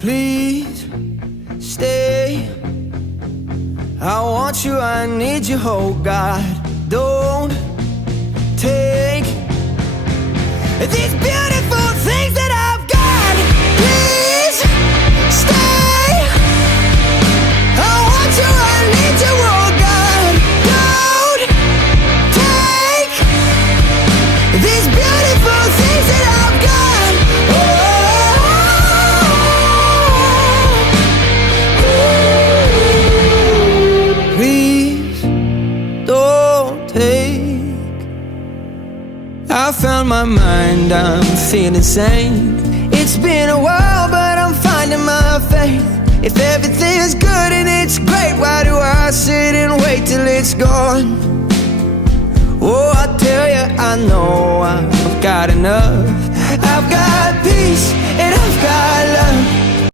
Please stay. I want you, I need you, oh God. Don't take these beautiful things that I've got. Please stay. I want you, I need you, oh God. Don't take these beautiful things that I've got. Please don't take. I found my mind, I'm feeling sane. It's been a while, but I'm finding my faith. If everything's good and it's great, why do I sit and wait till it's gone? Oh, I tell you, I know I've got enough. I've got peace and I've got love.